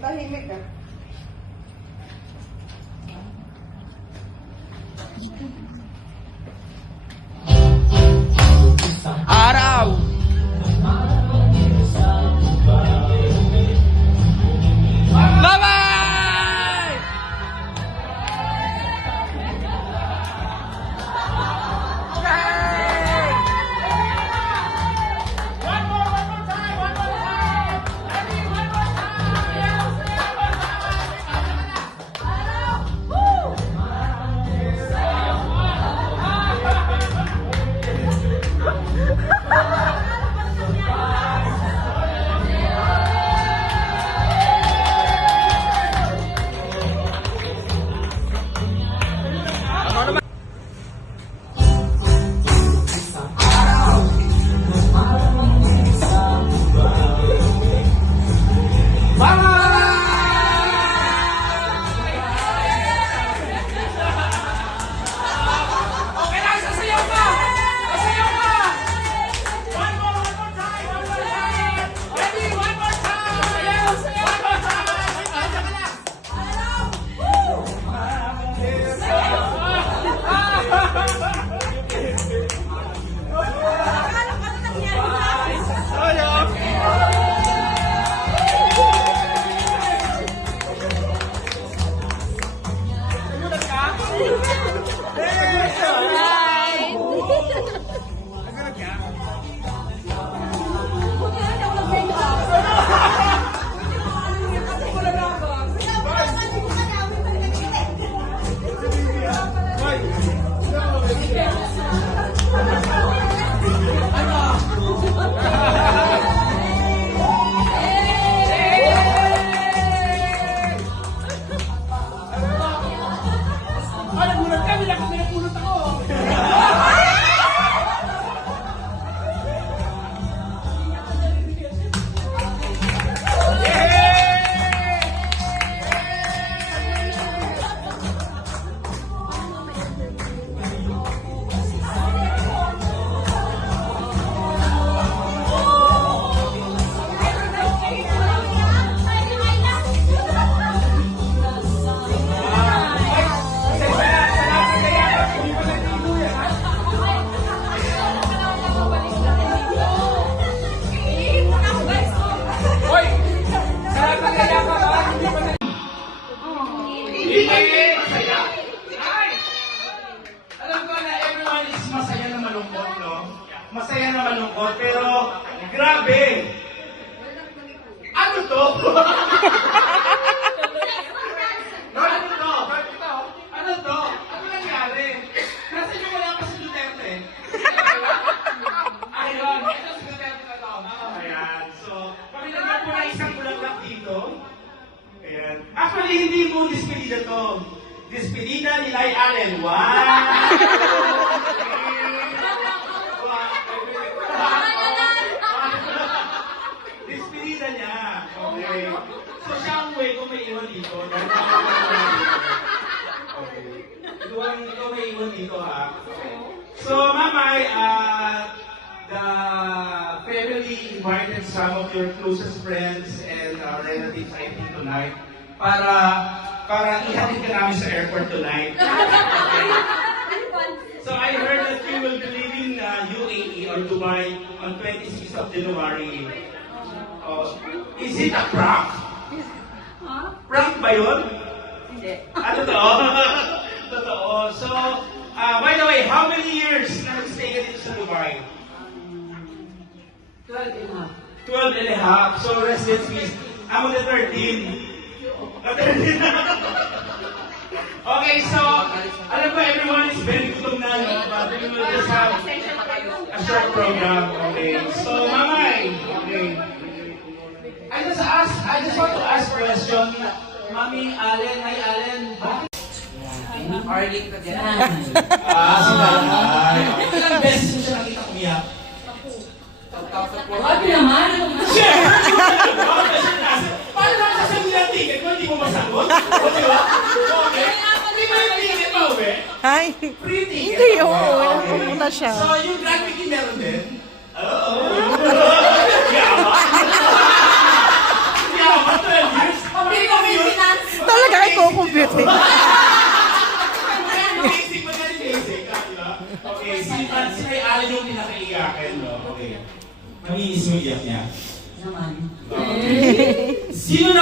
Tahimik ka. Araw! Bye-bye! masaya na malungkot, pero grabe! Ano to? Ano to? Ano to? Ano nangyari? Nasa inyo wala pa si Duterte? Ayun, ito si Duterte na to. Ayan, so, kami naman po na isang bulaklak dito. Ayan. Actually, hindi mo despedida to. Despedida ni Lai Allen. Wow! Despedida niya. Okay. So, siya ang way kung may iwan dito. Okay. Ikaw may iwan dito, ha? Okay. So, Mamay, the family invited some of your closest friends and relatives, I think, tonight para ihatid ka namin sa airport tonight. So I heard that you will be leaving UAE or Dubai on 26th of January. Is it a prank? Prank ba yun? Hindi. Totoo? Totoo. So, by the way, how many years na nag-stay ka dito sa Dubai? 12 and a half. 12 and a half. So, residence fees. I'm on the 13. Okay, so, alam ko everyone is very gutom na, but we will just have a short program. Okay, so, Mamay. Okay. I just want to ask question. Mami, Allen, hi Allen. Bakit? Arling ka dyan. Si Nanay. Ilang beses mo siya nakita umiyak? Grabe naman! Sir! Paano naman sasabihin ang ticket mo? Hindi mo masagot? O, di ba? Okay. Hindi mo yung ticket mo, be? Ay, Free ticket? hindi, oo. Okay. Pupunta siya. So, yung drag queen meron din? Oo. Yaman? Yaman, 12 years? Pabili ko maintenance! Talaga ay kukumpute. Basic, magaling basic. Di ba? Okay, si May Allen yung pinakaiyakin, no? Okay. Nanginis mo iyak niya. Naman. Sino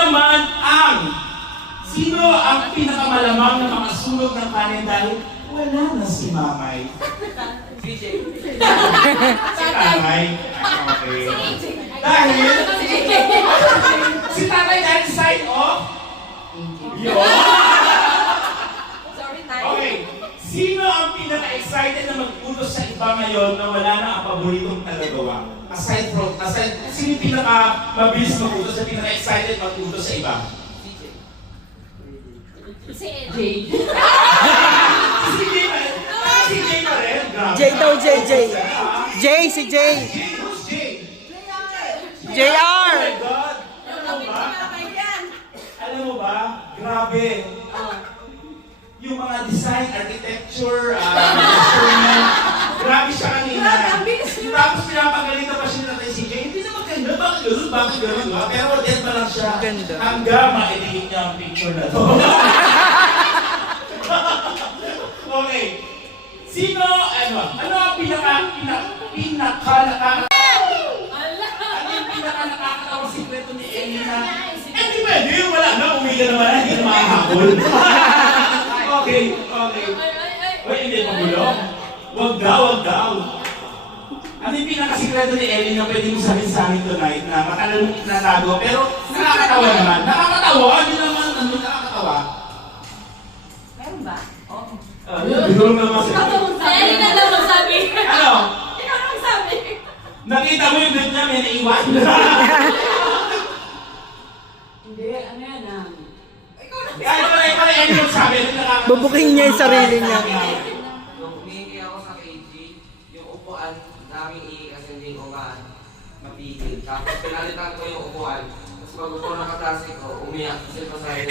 ang pinakamalamang na makasunog ng kanin dahil wala na si Mamay? CJ. Si Tatay? Okay. Dahil? Si Tatay dahil side off? Yun! Sorry, tayo. Okay. Sino ang pinaka-excited na mag-utos sa iba ngayon na wala na ang paboritong talagawa? Aside, sino yung pinaka-mabilis mag-utos na pinaka-excited mag-utos sa iba? Si AJ. Si Jay pa rin? Si Jay pa rin? Grabe. Jay daw, Jay. Jay, si Jay. Who's Jay? Oh JR. my God! Alam mo ba? Grabe. Yung mga design, architecture, measurement, grabe siya kanina. Tapos pinapagalitan pa siya natin si Jay. Hindi naman ganda. Bakit ganun? Ba? Pero dead pa lang siya. Ganda. Hanggang ma-edit niya ang picture na to. Okay. Sino, ano ang pinaka-nakakatawa? Ano yung pinaka-nakakatawa sikreto ni Elena? Di pwede, wala na, uwi ka naman, hindi na makakapol. Okay. Wait, hindi pa bulong. Wag daw. Ano yung pinakasikreto ni Ellie na pwede mo sabihin sa amin tonight na matagal mong itinatago, pero nakakatawa naman. Nakakatawa? Hindi naman, nakakatawa. Meron ba? Oo. Bigulong naman siya. Ay, na daw magsabi. Ano? Ikaw na magsabi. Nakita mo yung group niya, may naiwan. Hindi, ano yan ah. Ay, pala Ellie yung sabi. Bubuking niya yung sarili niya. Nung humingi ako sa KG, yung upuan namin i-ascending ko mapigil. Tapos pinalitan ko yung upuan. Tapos pag upo ng kaklase ko, umiyak kasi masaya.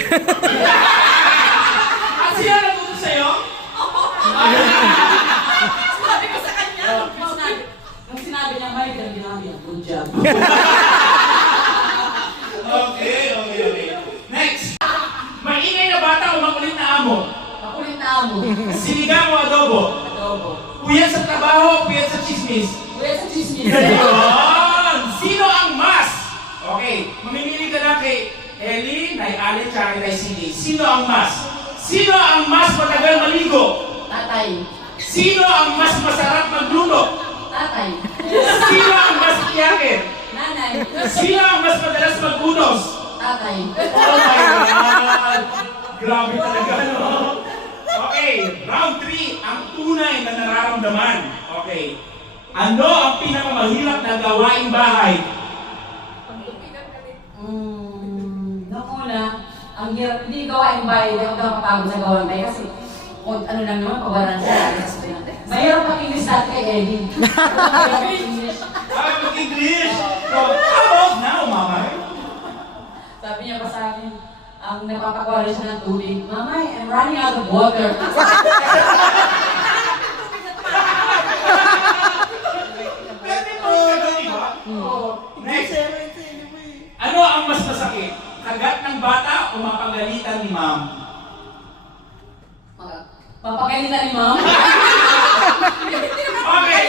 At siya nagtuto sa'yo? Sabi ko sa kanya. Nung sinabi niya, may ganda namin. Good job. Okay. Next. Maingay na bata o makulit na amo? Makulit na amo. Sinigang o adobo? Adobo. Puyat sa trabaho o puyat sa chismis? Kuya sa chismis. Yun! Sino ang mas? Okay, mamimili ka na kay Ellie, Nay Allen, tsaka kay Cindy. Sino ang mas? Sino ang mas matagal maligo? Tatay. Sino ang mas masarap magluto? Tatay. Tatay. Sino ang mas iyakin? Nanay. Sino ang mas madalas mag-unos? Tatay. Oh my God! Grabe talaga, no? Okay, round 3, ang tunay na nararamdaman. Okay. Ano ang pinakamahirap na gawaing bahay? Noong una, ang hirap, hindi gawain bahay, hindi ako nakapagod sa gawain bahay kasi kung ano lang naman, pabaran siya. Mahirap mag-English dati kay Eddie. English. Mag-English! So, how about now, mama? Sabi niya pa sa akin, ang napapakwari siya ng tubig, Mamay, I'm running out of water. Pwede mo siya, di ba? Next. Ano ang mas masakit? Kagat ng bata o mapagalitan ni ma'am? Papakalitan ni Ma'am? Okay!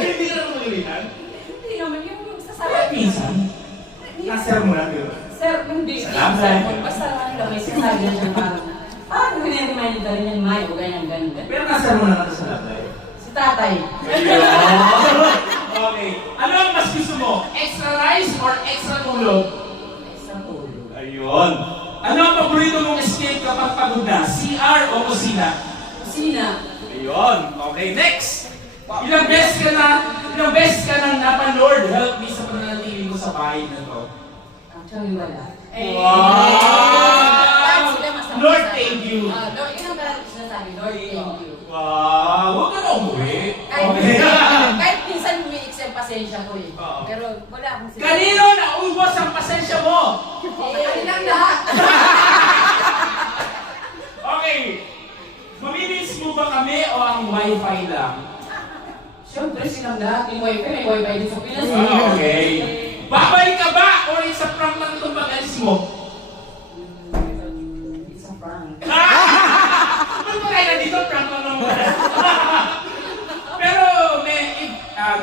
Hindi na magalitan? Hindi naman yung sasabi. Minsan. Naser mo lang yun. Sir, hindi. Salamat. Basta ano lang, may sinasabi na siya parang pinag-remind ka rin yan, May, o ganyan, ganyan. Pero naser mo lang sa labay. Si tatay. Okay. Ano ang mas gusto mo? Extra rice or extra tulog? Extra tulog. Ayun. Ano ang paborito mong escape kapag pagod na? CR o kusina? Kusina. Ayun. Okay, next. Ilang beses ka nang napa-Lord, help me sa pananatili mo sa bahay na to. Actually, wala. Wow! Lord, thank you. Lord, yun ang parang sinasabi, Lord, thank you. Wow! Huwag ka na umuwi. Kahit minsan may exam pasensya ko eh. Oo. Pero wala akong sinasabi. Kanino na uwas ang pasensya mo? Kanilang lahat. Okay. Mamimiss mo ba kami o ang wifi lang? Siyempre, silang lahat. May wifi din sa Pinas. Okay. Babalik ka ba o isa prank lang itong pag-alis mo? It's a prank. Ano ba kaya nandito? Prank lang naman. Pero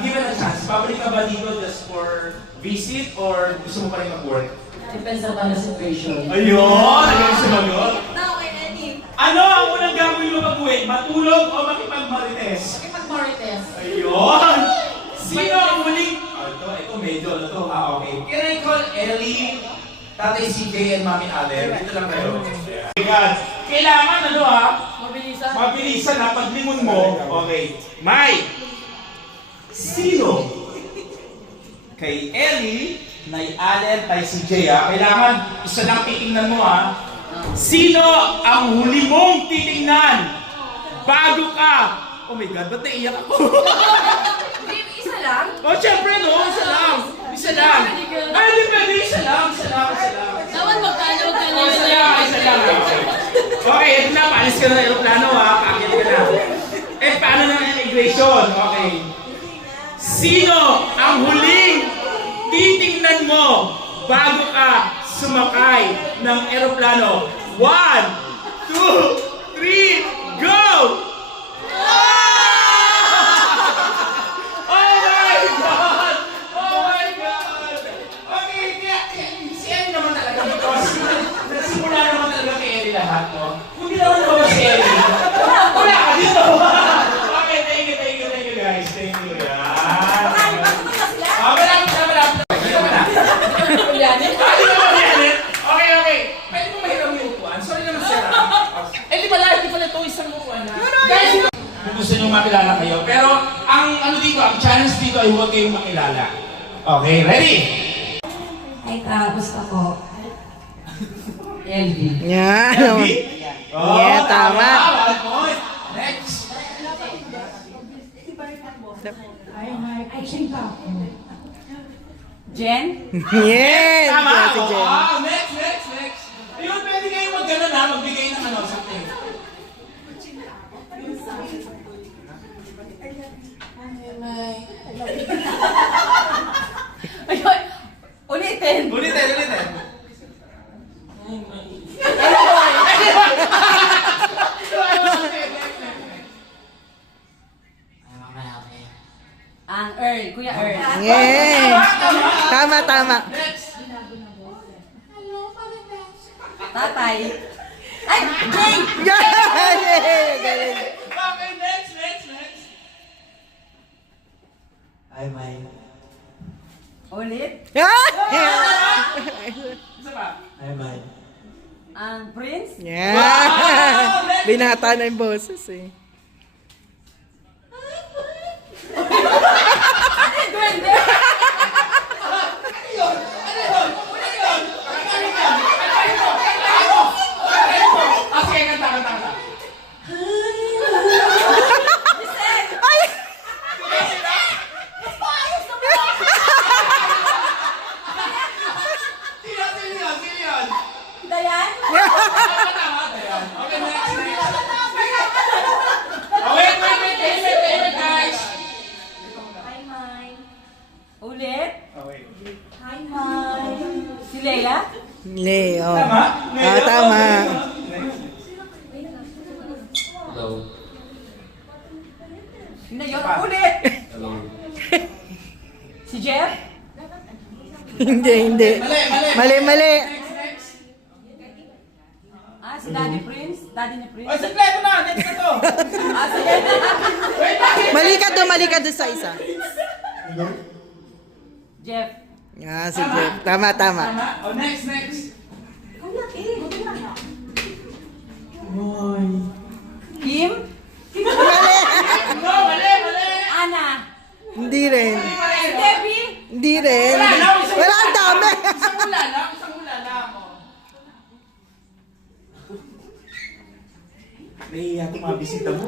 given a chance, babalik ka ba dito just for visit or gusto mo pa rin mag-work? Depends upon the situation. Ayun! Naging sumagot. Okay, Eddie. Ano ang unang gagawin mo pag-uwi? Matulog o makipag-marites? Makipag-marites. Ayun! Sino ang huling... Ito medyo, okay. Can I call Ellie, Tatay CJ, and Mami Allen? Dito lang kayo. Kailangan Mabilisan. mabilisan ha, paglingon mo. Okay. May! Sino? Kay Ellie, Nay Allen, Tay CJ ha. Kailangan isa lang titingnan mo ha. Sino ang huli mong titingnan bago ka? Oh my God, ba't naiyak ako? Isa lang? Oh, syempre no, isa lang. Isa lang. Ay, hindi pwede, isa lang. Dapat magkano. Oh, isa lang. Okay, ito na, paalis ka na ng aeroplano ha, kakit ka na. Eh, paano na ang immigration? Okay. Sino ang huling titingnan mo bago ka sumakay ng aeroplano? 1, 2, 3, go! Oh my God! Okay, si Ellie naman talaga because nagsimula naman talaga kay Ellie lahat, no? Kung di naman naman si Ellie, wala ka dito! Okay, thank you guys. Thank you. Malapit. Okay. Pwede mo mahiram yung upuan? Sorry naman sir. Eh, di pala ito isang upuan na. Guys, kung gusto nyo makilala kayo. Pero, ang ang challenge dito ay huwag kayong makilala. Okay, ready? Ay, gusto ko. Elvie. Yan. Elvie? Yeah, tama. One point. Next. Ay, siyempre ako. Jen? Yes. Tama. Yan si Jen. Wow, next. Ayun, pwede kayo mag-gano'n ha, magbigay ng something. Ayun, ulitin. Ulitin. Ang Earl, Kuya Earl. Yes. Tama. Next. Tatay. Ay, Jay! Galing. Okay, next. Hi, Mike. Ulit. Isa pa. Hi, Mike. Ang Prince. Yeah. Binata na yung boses eh. Duwende. Okay, kanta. Sino yun? Dayan. Okay, next. Oh, wait, guys. Hi, Mike. Ulit. Oh, wait. Hi, Mike. Si Leia. Leo. Tama? Tama. Hello. Sino yun? Ulit. Hello. Si Jeff. Hindi. Mali. Next. Si Daddy Prince. Daddy ni Prince. Oh, sakleto na. Next na to. Sige. Wait, bakit? Mali ka doon sa isa. Jeff. Si Jeff. Tama. Tama. Oh, next. Kim. No, mali. Ana. Hindi rin. Si Debbie. Hindi rin. Wala, ang dami. Isang hula lang. Oh. Nahihiya itong mga bisita mo.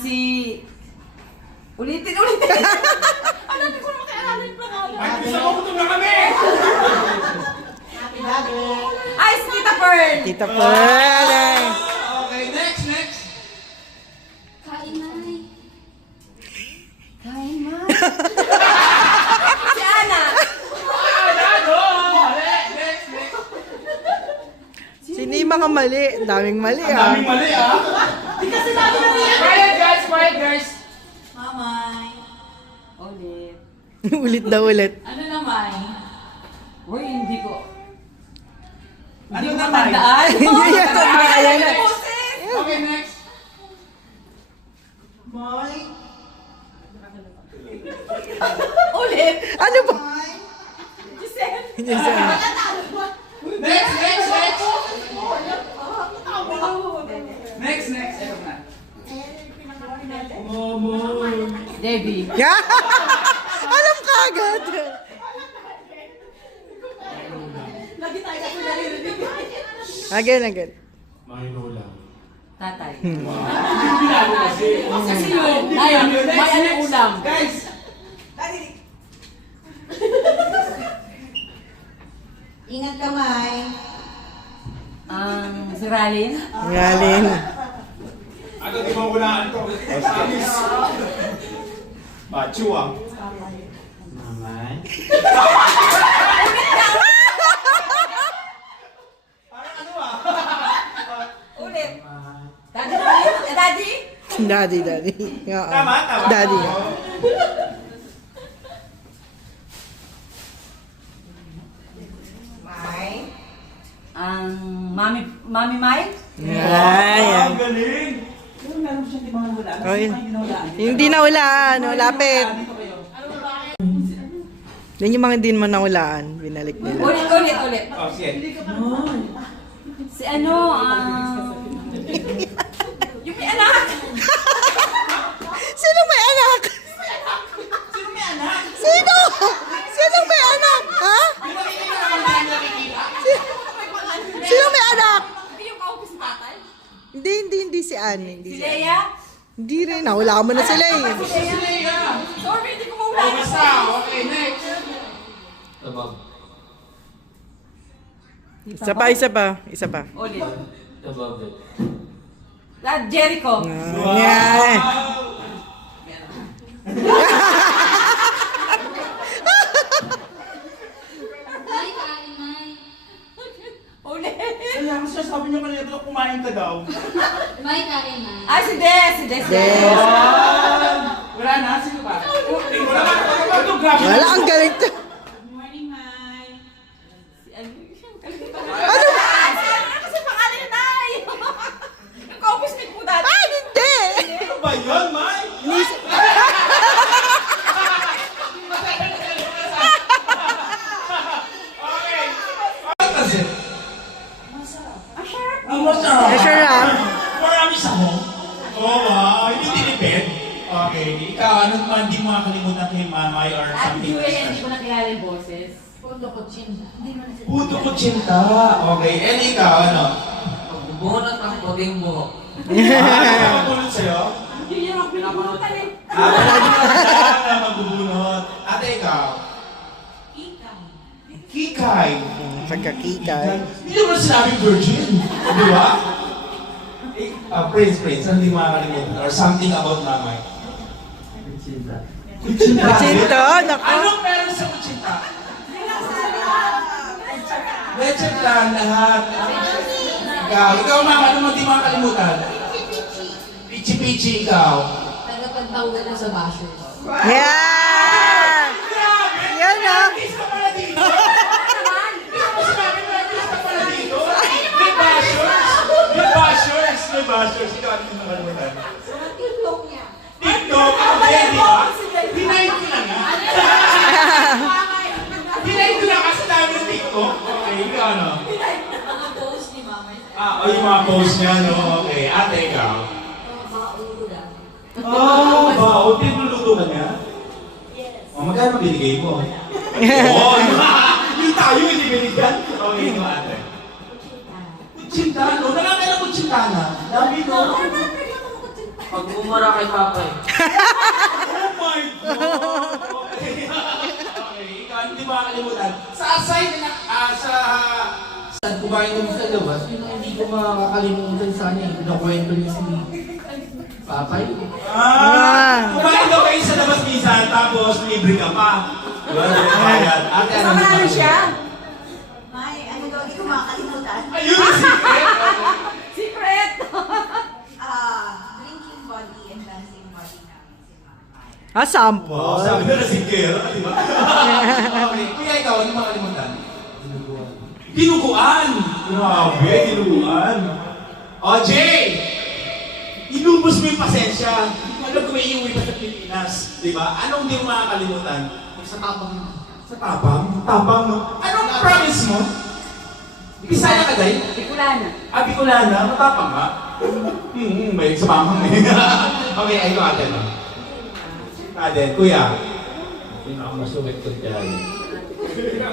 Si... Ulitin. Ano, hindi ko na makialaman yung pangalan. Ay, gusto mo kutom na kami! Si Tita Pearl. Tita Pearl. Okay, next. Si Ana. Next. Sino yung mga mali? Ang daming mali Ang daming mali, ah. Quiet, guys. Mamay. Ulit. Ulit daw ulit. Ano naman? Uy, hindi ko. Ano Hindi ko naman? matandaan. Hindi yan. Ayan na. Okay, next. Ulit. Ano ba? Giselle. Next. Ito na. Debbie. Yeah. Alam ka agad. Lagi tayo kasi naririnig. Again. Tatay. Binago kasi. Kasi yun. Ayun, may ano ulam. Guys, Ingat kamay. Si Ralin. Galing. ano di ba ulaan ko? Alis. Machu, ah. Mamay. Parang ano, ah? Ulit. Daddy Prince. Daddy. Daddy. Oo. Tama. Daddy. Mami Mike. Ayan. Ang galing. Oh, hindi na ulaan. Lapit. Yan yung mga hindi naman naulaan. Binalik nila. Ulit. Oh, sige. Si ano, yung may anak. Sino may anak? Sino? Sino may anak? Ha? Sino may anak? Hindi yung kaupis si tatay. Hindi si Anne. Hindi Si si Anne. Leia. Hindi rin. Nahulaan mo na sila eh. Sorry, hindi ko Oh, maulala. basta. Okay, next. Tabag. Isa pa. Ulit. Tabag. Jericho. Yan. Ulit. Kaya mas sabi niyo kanina kumain ka daw. Si Des. Wala na, sino ba? Wala ka. Autograph. Wala, ang galing to. Ano? Kasi pangalan na tayo. Ang kaupis po dati. Hindi ano naman, hindi mo makakalimutan kay Mamay or At something Julie, hindi like ko that? na kilala yung boses. Pundo ko chin. Hindi mo na siya. Puto ko chinta. Okay, and ikaw, ano? Magbubunot ang puting buhok. Ano mabunot sa'yo? Yun yung ang pinabunutan eh. Magbubunot. Ate, ikaw? Ikang. Kikay. Pagkakikay. Hindi naman sinabi virgin. Di ba? Prince, ano hindi makakalimutan? Or something about Mamay? Kuchinta. Kuchinta, naku. Anong meron sa kuchinta? Leche plan, lahat. Ikaw ma'am, ano mo di makakalimutan? Pichi-pichi, ikaw. Tagapagtawag ko sa bashers. Yeah! Grabe! Yan na. Artist ka pala dito! Hindi mo sinabi na artist ka pala dito! May bashers! May bashers! May bashers! Ikaw, ano yung nakalimutan? Sa TikTok niya. TikTok! Ako din, di ba? Dinayin ko na nga. Dinayin ko na kasi dami ng TikTok. Okay, ikaw ano? Mga post ni Mama. Yung mga post niya, no? Okay, ate, ikaw. Mga ulo lang. Ba? Tinuluto ka niya? Yes. Magkano binigay mo? Oo, yung tayo hindi binigyan. Okay, ikaw ate. Kutsinta, no? Nakakailang kutsinta na? Dami, no? Pag bumura kay Papa eh. Oh my God! Okay, ikaw hindi makakalimutan. Sa aside na, sa Kumain kami sa labas, yun ang hindi ko makakalimutan sa kanya. Nakwento niya si Papay. kumain daw kayo sa labas minsan, tapos libre ka pa. Diba? Bayad. Ate, ano Ano siya? May, ano daw, hindi ko makakalimutan. Ayun yung secret! Secret! Drinking body and dancing body namin si Mama. Ah, sample. Wow, sabi ko na si Kera, di ba? Okay, kuya ikaw, ano makalimutan? Dinuguan! Grabe, dinuguan. O, Jay! Inubos mo yung pasensya. Hindi ko alam kung may iuwi pa sa Pilipinas. Di ba? Anong di mo makakalimutan? Sa tapang Sa tapang? Tapang, no? Anong promise mo? Bisaya ka, Day? Bicolana. Bicolana? Matapang ka? May sa mamang eh. Okay, ay ko ate, no? Ate, kuya. Pinakamasungit ko dyan.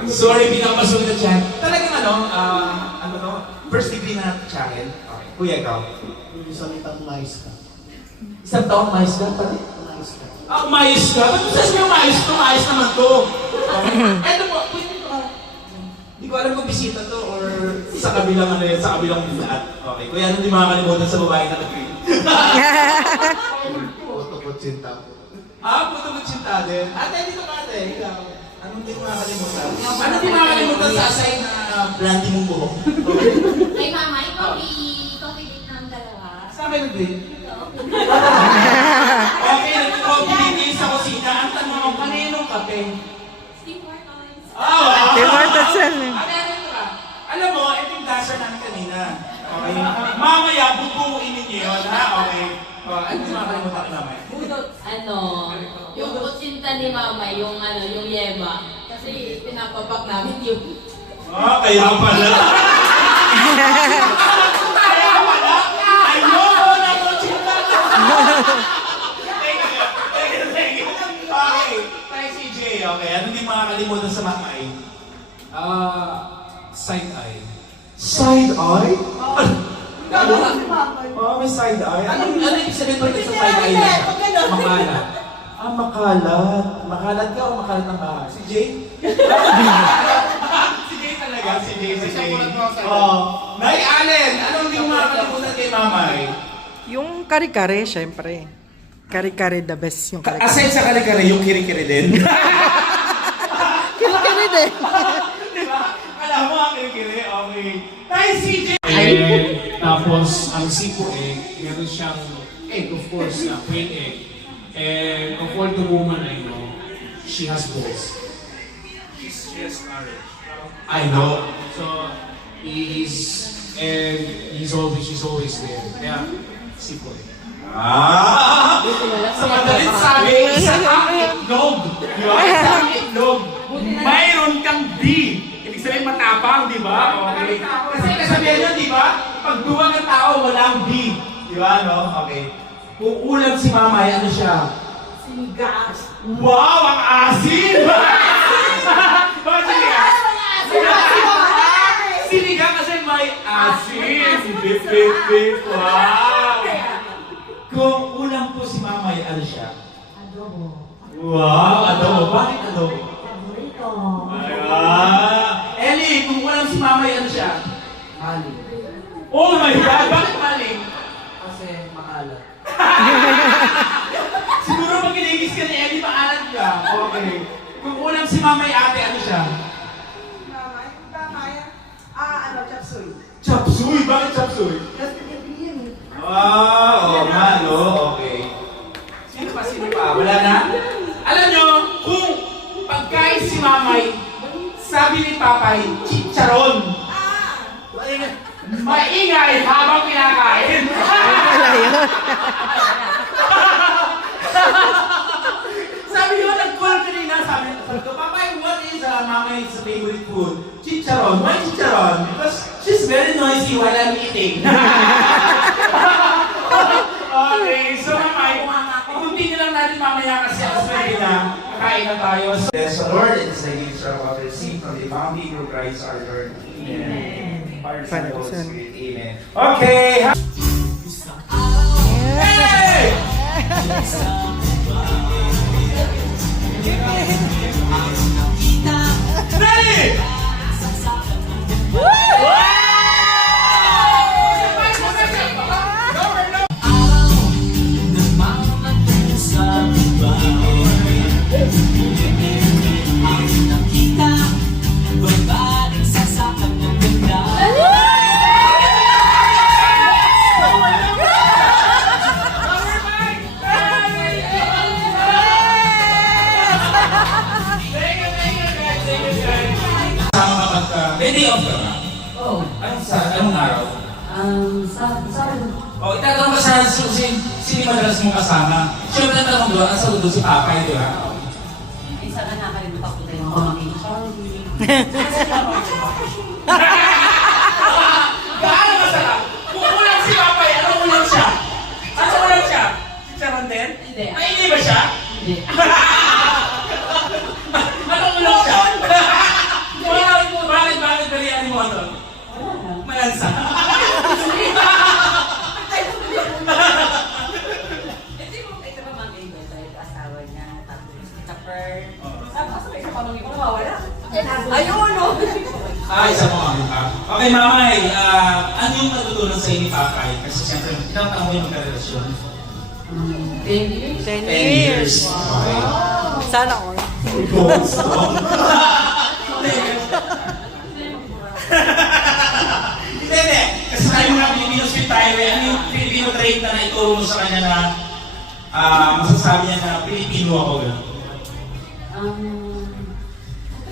Sorry, pinakamasungit na chat. Talagang ano to? First degree na channel. Okay. Kuya, ikaw. yung salitang mais ka. Isang taong mais ka pati? Mais ka. Mais ka? Ba't sasabi yung mais to? Mais naman to. Okay. Eto po, pwede ito ka. Hindi ko alam kung bisita to or sa kabilang ano yun, sa kabilang lahat. Okay. Kuya, ano di makakalimutan sa babae na nag-green? Oto ko tsinta. Puto ko chinta din. Ate, dito ka ate. Ikaw. Anong di makakalimutan? Ano di makakalimutan sa aside na brandy mong buhok? Kay Mama, ikaw i-coffee ng dalawa. Sa akin nag-green. Okay, nag-coffee din sa kusina. Ang tanong mo, kaninong kape? Steve Martins. Wow! Kay Martha Cel. Ano ka? Alam mo, ito yung dasher namin kanina. Okay? Mamaya, bubuuin ninyo yun, ha? Okay? Ano yung makakalimutan ko naman? Yung kutsinta ni Mama, yung yema. Kasi pinapapak namin yung... Kaya pala. Kaya pala? Ayoko na mo, chita. Thank you. Okay. Tayo si Jay. Okay. Ano di makakalimutan sa mamay? Side eye. Side eye? May side eye. Ano ibig sabihin pag sa side eye na siya? Makala. Makalat. Makalat ka o makalat ng bahay? Si Jay? Si Jay talaga. Si Jay. Nay Allen, anong di mo makakalimutan kay mamay? Yung kare-kare, syempre. Kare-kare the best yung kare-kare. Aside sa kare-kare, yung kiri-kiri din. Kare-kare din. Diba? Alam mo ang kiri-kiri. Okay. Tay CJ! And tapos, ang sipo egg, meron siyang egg, of course, na plain egg. And of all the woman I know, she has both. She has courage. I know. So, she's always there. Kaya, sipo egg. Sa madalit sabi, isa kang itlog. Di ba? Isa kang itlog. Mayroon kang B. Ibig sabihin matapang, di ba? Okay. Kasi kasabihan nyo, di ba? Pag duwag ang tao, walang B. Di ba, no? Okay. Kung ulam si mamay, ano siya? Sinigang. Wow, ang asin! Bakit sinigang? Sinigang kasi may asin. Beep, beep, beep. Wow! Kung ulam po si Mamay, ano siya? Adobo. Wow, adobo. Bakit adobo? Paborito. Ellie, kung ulam si Mamay, ano siya? Mali. Oh my God! Bakit maling? Kasi maalat. Siguro pag kinigis ka ni Ellie, maalat ka. Okay. Kung ulam si Mamay, ate, ano siya? Chapsuy? Bakit chapsuy? Wow, malo, okay. Sino pa? Wala na? Alam nyo, kung pagkain si Mamay, sabi ni Papay, chicharon. Maingay habang kinakain. Wala yun. Sabi nyo, nag-call kanina, sabi ko, Papay, what is Mamay's favorite food? Chicharon. Why chicharon? Because she's very noisy while I'm eating. Okay, so Mamay, i-continue lang natin mamaya kasi ang swerte na kakain na tayo. Yes, Lord, it is the gift of what we receive from the bounty through Christ our Lord. Amen. Father, Son, Holy Spirit. Amen. Okay! Hey! Ready! Ready off ka ba? Oh. Anong araw? Sabado. O, itatanong ka sa sino madalas mong kasama. Siyempre natanong doon, ang sagot doon si Papay, di ba? Minsan na nakalimutan ko tayo ng pamangkin. Sorry. Gaano masarap? Kung ulam si Papay, anong ulam siya? Anong ulam siya? Chicharon din? Hindi. Maini ba siya? Hindi. Anong ulam siya? Bakit balian mo ito? Malansa. Ito ba mga kaibigan tayo, asawa niya, tapos sa Pearl. Tapos sa pamangkin ko nawawala. Ayun, no? Isa mo kami pa. Okay, Mamay, ano yung natutunan sa ni Papay? Kasi siyempre, ilang taon mo yung magkarelasyon? 10 years. 10 10 years. years. Okay. Sana all. Hindi. Kasi tayo mga Filipino sweet tayo eh. Ano yung Filipino trait na naituro mo sa kanya na masasabi niya na Pilipino ako gano'n?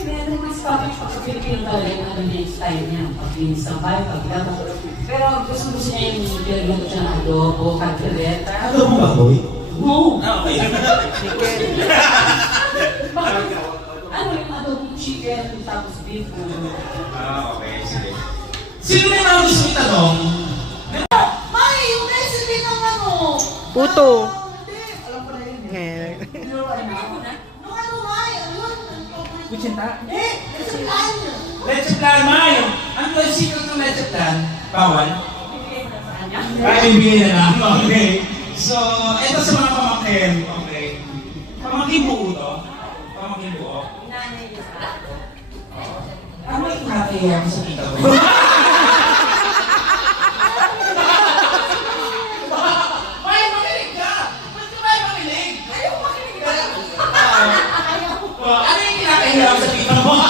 Meron mas pag-Pilipino talaga yung ano niya yung style niya. Pag-linis ng bahay, pag-gama. Pero gusto niya yung pinagluto siya ng adobo, caldereta. Ano mo ba, boy? No! Okay. Ano yung adobo chicken, tapos beef. Okay. Sige. Sino may mga gusto itanong? May, yung recipe ng ano? Puto. Hindi. Alam ko na yun. Ngayon. Nung ano, May? Ano yun? Kuchinta? Hindi. Kasi plan. Leche plan, May! Ano yung secret ng leche plan? Bawal? Ay, bibigyan na lang. Okay. So, ito sa mga pamangkin. Okay. Pamangkin buo to? Pamangkin buo? Ano yung nakakaya ko sa tita ko? May, makinig ka! Ba't ka may makinig? Ayaw makinig ka! Ano yung kinakaya ko sa tita mo?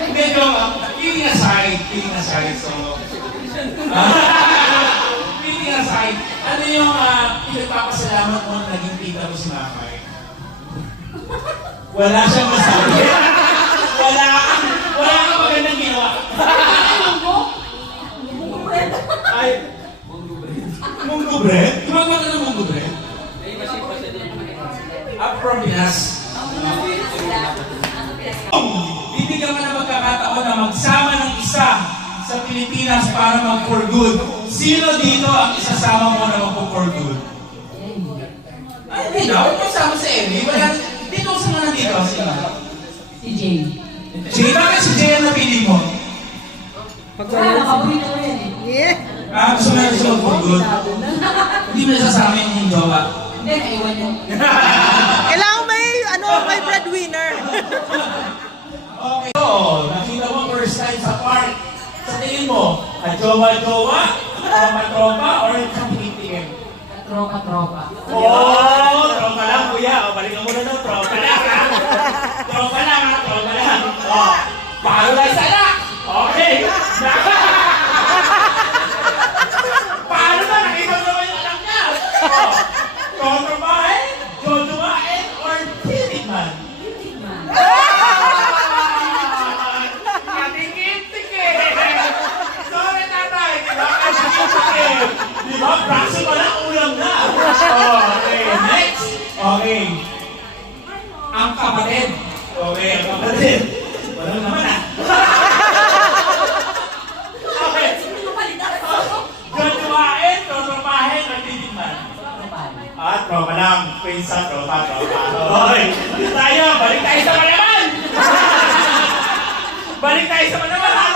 Hindi, joke. Kidding aside. So, kidding aside, ano yung pinagpapasalamat mo na naging tita mo si Mamay? Wala siyang masabi. Wala kang magandang ginawa. Ay, Munggo bread? Gumagawa ka ng munggo bread? From Pinas. Bibigyan ka na magkakataon na magsama ng isa sa Pilipinas para mag-for good. Sino dito ang isasama mo na mag-for good? Ay, hindi na. Huwag magsama Good. Hindi mo nasasabi yung jowa. Hindi, naiwan niya. Kailangan may breadwinner. Okay. So, nakita mo first time sa park. Sa tingin mo, jowa-jowa, tropa-tropa, or kapitikim? Tropa. Oh, tropa lang kuya. O, balikan mo na daw, tropa lang ha. Tropa lang ha, tropa lang. O, paano lang sana? Okay. Paano ba? Nakita mo naman yung anak niya. O, tropahin, jojowain, or titikman? Katikit-tikit! Sorry tatay, di ba? Katikit-tikit! Di ba? Braso pa lang, ulam na! Okay, next! Okay. Ang kapatid. Okay, ang kapatid. Wala naman ah. Okay. Jojowain, trotropahin, or titikman? Tropa lang. Pinsa, tropa. Okay. Tayo, balik tayo sa malaman! Balik tayo sa malaman, ha?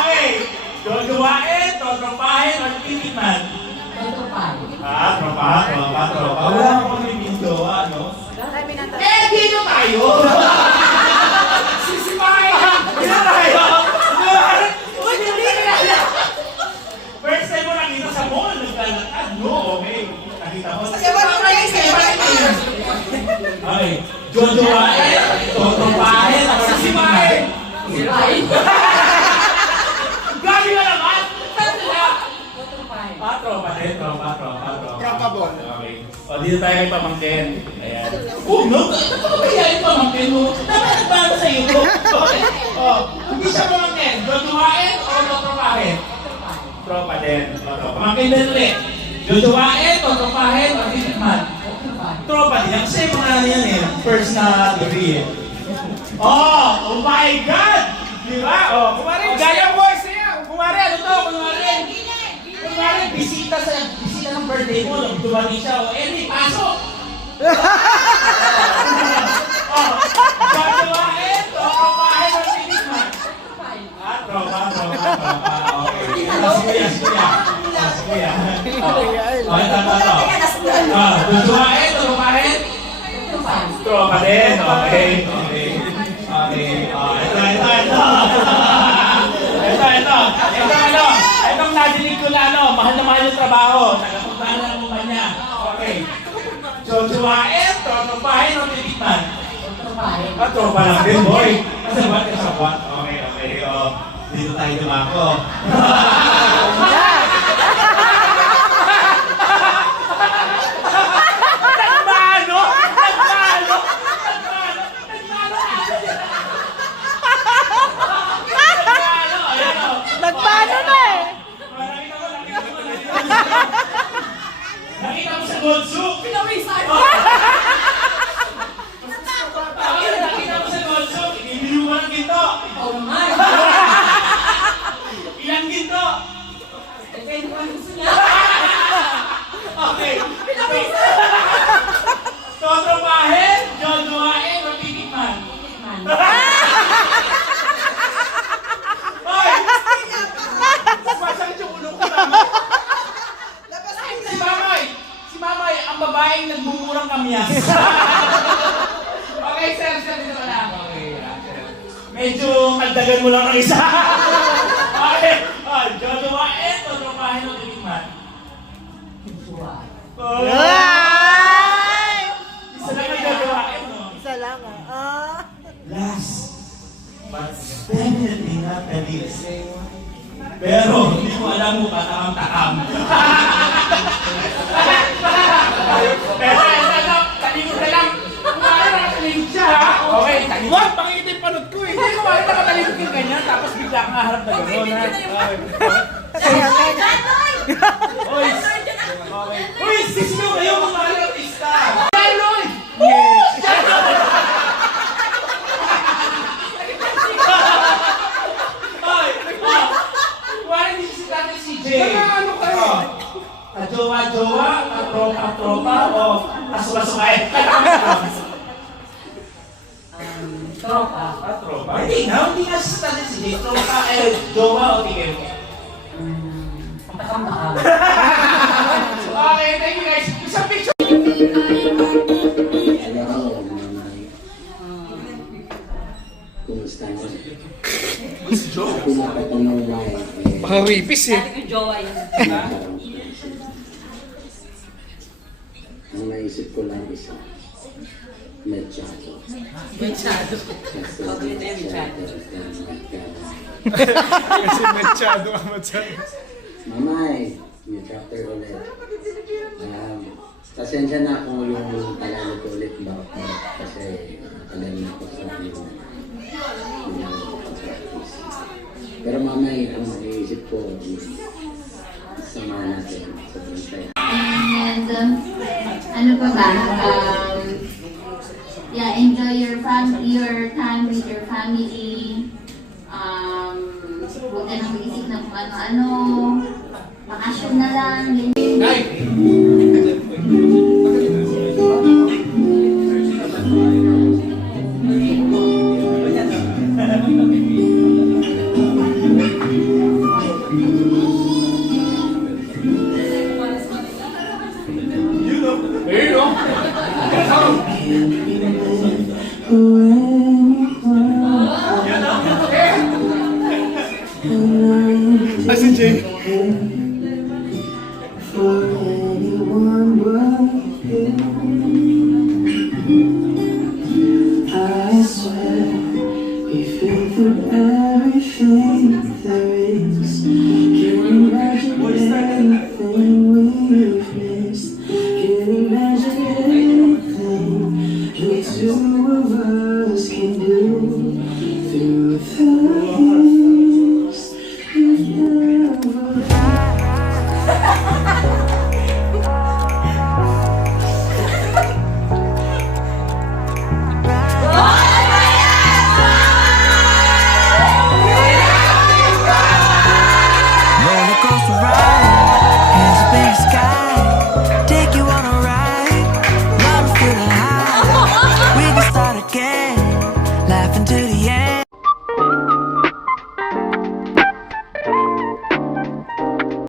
Okay. Jojowain, trotropahin, or titikman? Tropa. Wala akong may jowa, no? Dito tayo! Sisipahin! Dito tayo! First time mo nakita sa mall, naglalakad, no? Okay. Nakita mo. Okay. Jojowain, trotropahin, or titikman? Gabi na naman! Tropa din, tropa. Okay. O, dito tayo kay Pamangkin. Ayan. No? Ano kaya yung Pamangkin mo? Dapat nagbago sa iyo. Okay. O, hindi siya Pamangkin. Jojowain o tropahin? Tropa din. Pamangkin din ulit. Jojowain, tropahin, o titikman? Tropa din. Kasi mga ano yan eh. First na degree eh. Oh my God! Di ba? Kumari, gaya voice niya. Kumari, ano to? Kumari, bisita ng birthday mo, dumating siya, pasok! Jojowain, tropahin, o titikman? Tropa. Okay. Si Kuya. Okay, tama to. Jojowain, tropahin? Tropa din. Okay. Ito. Itong nadinig ko na mahal na mahal yung trabaho. Nagapuntahan na ang mukha niya. Okay. Jojowain, tropahin, o titikman? Tropa lang din, boy. Kasi buwan ka sa buwan. Okay. Dito tayo dumako. Nagmano! Nagpaano na eh. Nakita mo sa Gold Soup? Pinawisan! Nakita mo sa Gold Soup? Ibili mo ng ginto. Oo naman. Ilang ginto? Depende kung ano gusto niya. Okay. Tropahin, jojowain, o titikman? Hoy! Masakit yung ulo ko naman. Si Mamay, ang babaeng nagmumurang kamyas. Okay, sir, dito ka lang. Okay, medyo magdagan mo lang ng isa. Okay, jojowain, tropahin, o titikman? Ay! Isa lang ang jojowain, no? Isa lang ah. Last, but definitely not the least. Pero hindi ko alam mo patakam-takam. Pero talikod na lang. Kumari nakatalikod siya, ha? Okay, talikod. Wag, pangitin panod ko eh. Hindi kumari nakatalikod yung ganyan, tapos bigla kang haharap na gano'n. Uy, sis mo kayo mga artista. Lloyd! Yes! Kumari hindi si Tatay CJ. Ano kayo? Jowa-jowa, tropa-tropa, o aso-asukay. Tropa. Tropa? Hindi nga si Tatay CJ. Tropa, jowa o tigil. Takam-takam. Okay, thank you guys. Isang picture. Hello, Mamay. Kumusta mo? Pinapatanong lang eh. Mga wipis eh. Dati ko jowa yun. Ang naisip ko lang isa. Mechado. Mechado. Kasi Okay, tayo mechado. Kasi machado ang machado. Mamay, may chapter ulit. Pasensya na kung yung Tagalog ulit bakit kasi matagal na ako sa yung pag-practice. Pero mamay, ang naisip ko, sama natin sa bantay. And ano pa ba? Yeah, enjoy your time with your family. Huwag ka nang mag-isip ng kung ano-ano. Bakasyon na lang. There you go. Ah, si Jay. I swear we feel forever.